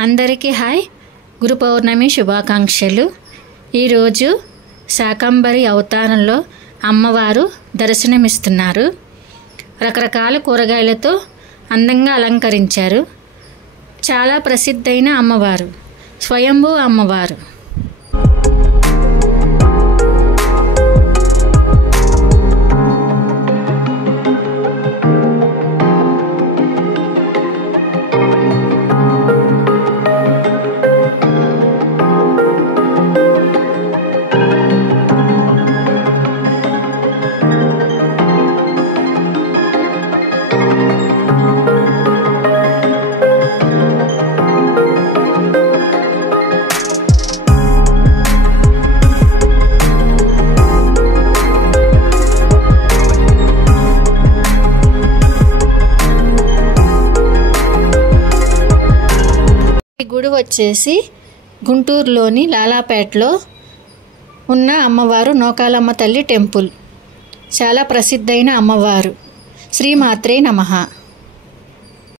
అందరికీ హాయ్. గురు పౌర్ణమి శుభాకాంక్షలు. ఈరోజు శాకంబరి అవతారంలో అమ్మవారు దర్శనమిస్తున్నారు. రకరకాల కూరగాయలతో అందంగా అలంకరించారు. చాలా ప్రసిద్ధైన అమ్మవారు, స్వయంభూ అమ్మవారు. ఈ గుడి వచ్చేసి గుంటూరులోని లాలాపేటలో ఉన్న అమ్మవారు నూకాలమ్మ తల్లి టెంపుల్. చాలా ప్రసిద్ధైన అమ్మవారు. శ్రీమాత్రే నమః.